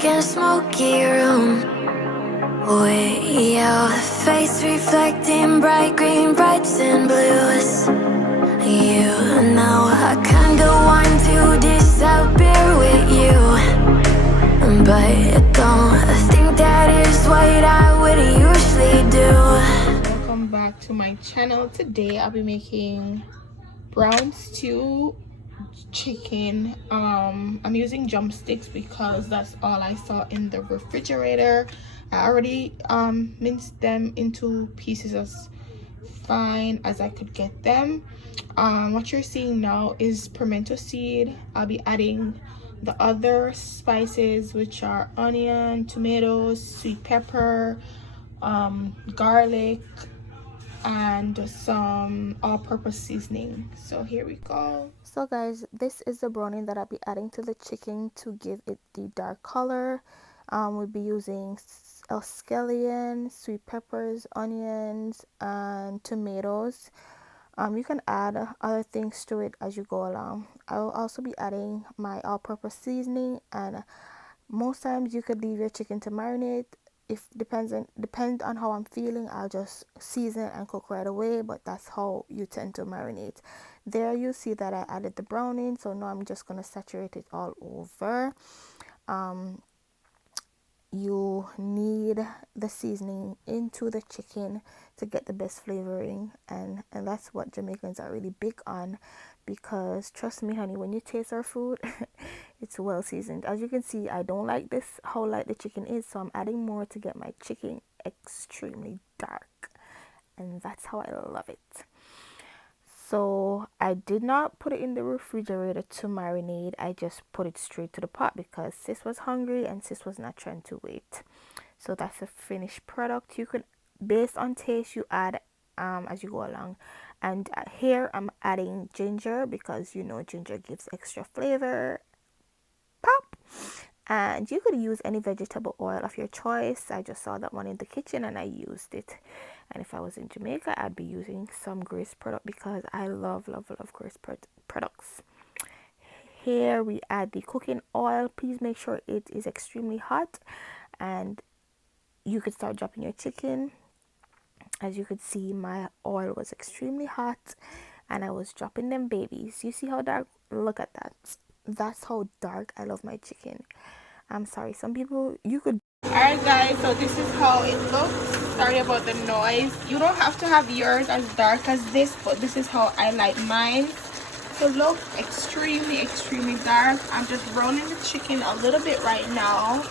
dark and smoky room with your face reflecting bright green, brights and blues. You know I kinda want to disappear with you, but don't think that is what I would usually do. Welcome back to my channel. Today I'll be making brown stew chicken. I'm using drumsticks because that's all I saw in the refrigerator. I already minced them into pieces as fine as I could get them. What you're seeing now is pimento seed. I'll be adding the other spices, which are onion, tomatoes, sweet pepper, garlic, and some all-purpose seasoning. So here we go. So guys, this is the browning that I'll be adding to the chicken to give it the dark color. We'll be using scallion, sweet peppers, onions, and tomatoes. You can add other things to it as you go along. I will also be adding my all-purpose seasoning, and most times you could leave your chicken to marinate. If depends on how I'm feeling, I'll just season it and cook right away, but that's how you tend to marinate. There you see that I added the browning, so now I'm just going to saturate it all over. You need the seasoning into the chicken to get the best flavoring, and that's what Jamaicans are really big on, because trust me honey, when you taste our food it's well seasoned. As you can see, I don't like this how light the chicken is, so I'm adding more to get my chicken extremely dark, and that's how I love it. So I did not put it in the refrigerator to marinate. I just put it straight to the pot because sis was hungry and sis was not trying to wait. So that's a finished product. You can, based on taste, you add as you go along. And here I'm adding ginger because you know ginger gives extra flavor. Pop. And you could use any vegetable oil of your choice. I just saw that one in the kitchen and I used it. And if I was in Jamaica, I'd be using some Grace product because I love Grace products. Here we add the cooking oil. Please make sure it is extremely hot, and you could start dropping your chicken. As you could see, my oil was extremely hot and I was dropping them babies. You see how dark? Look at that. That's how dark I love my chicken. I'm sorry, some people, you could. Alright guys, so this is how it looks. Sorry about the noise. You don't have to have yours as dark as this, but this is how I like mine to look. Extremely dark. I'm just browning the chicken a little bit right now,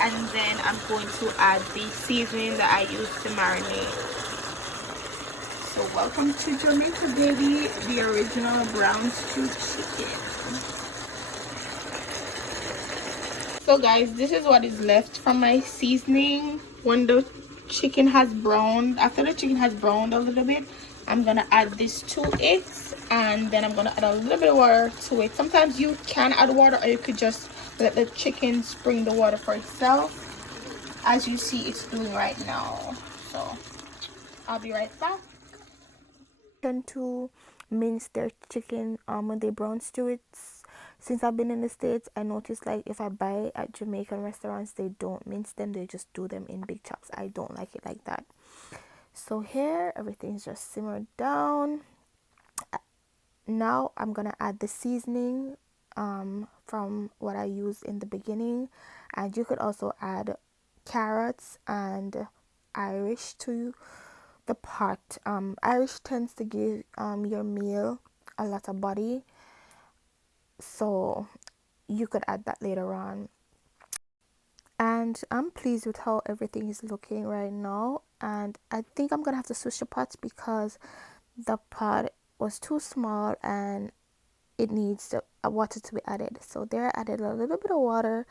and then I'm going to add the seasoning that I used to marinate. So welcome to Jamaica, baby, the original brown stew chicken. So guys, this is what is left from my seasoning when the chicken has browned. After the chicken has browned a little bit, I'm gonna add this to it, and then I'm gonna add a little bit of water to it. Sometimes you can add water, or you could just let the chicken spring the water for itself, as you see it's doing right now. So I'll be right back. Tend to mince their chicken when they brown stew it. Since I've been in the States, I noticed like if I buy at Jamaican restaurants, they don't mince them, they just do them in big chops. I don't like it like that. So here everything's just simmered down. Now I'm gonna add the seasoning from what I used in the beginning, and you could also add carrots and Irish to the pot. Irish tends to give your meal a lot of body, so you could add that later on. And I'm pleased with how everything is looking right now, and I think I'm gonna have to switch the pots because the pot was too small and it needs the water to be added. So there I added a little bit of water.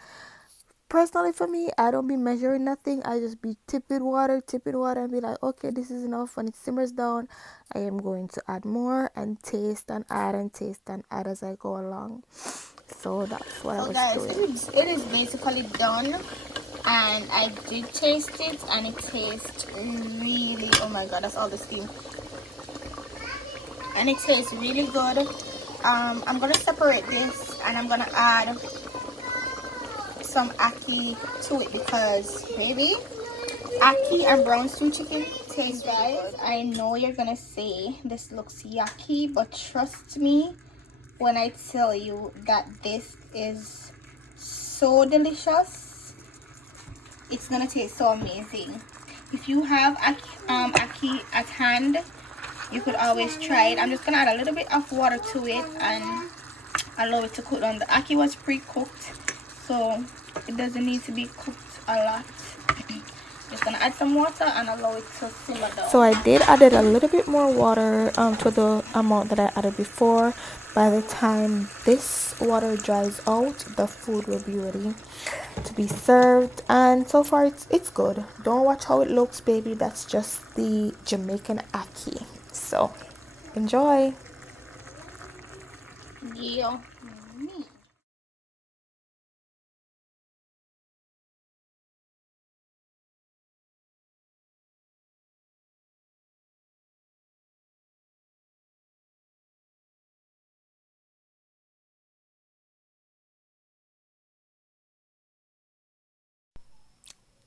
Personally for me, I don't be measuring nothing. I just be tipping water and be like, okay, this is enough. When it simmers down, I am going to add more and taste and add as I go along. So that's what I was doing. It is basically done, and I did taste it, and it tastes really, oh my god, that's all the steam, and it tastes really good. I'm gonna separate this, and I'm gonna add some ackee to it because, baby, ackee and brown stew chicken taste guys. I know you're gonna say this looks yucky, but trust me when I tell you that this is so delicious. It's gonna taste so amazing. If you have ackee at hand, you could always try it. I'm just gonna add a little bit of water to it and allow it to cook down. The ackee was pre-cooked, so it doesn't need to be cooked a lot. Just gonna add some water and allow it to simmer down. So I did added a little bit more water to the amount that I added before. By the time this water dries out, the food will be ready to be served, and so far it's good. Don't watch how it looks, baby. That's just the Jamaican ackee. So enjoy. Yeah.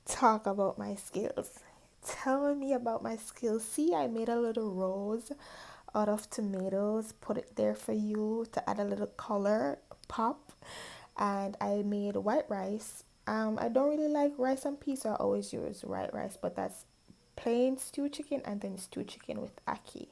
Talk about my skills. Tell me about my skills. See, I made a little rose out of tomatoes, put it there for you to add a little color pop. And I made white rice. I don't really like rice and peas, so I always use white rice, but that's plain stew chicken and then stew chicken with ackee.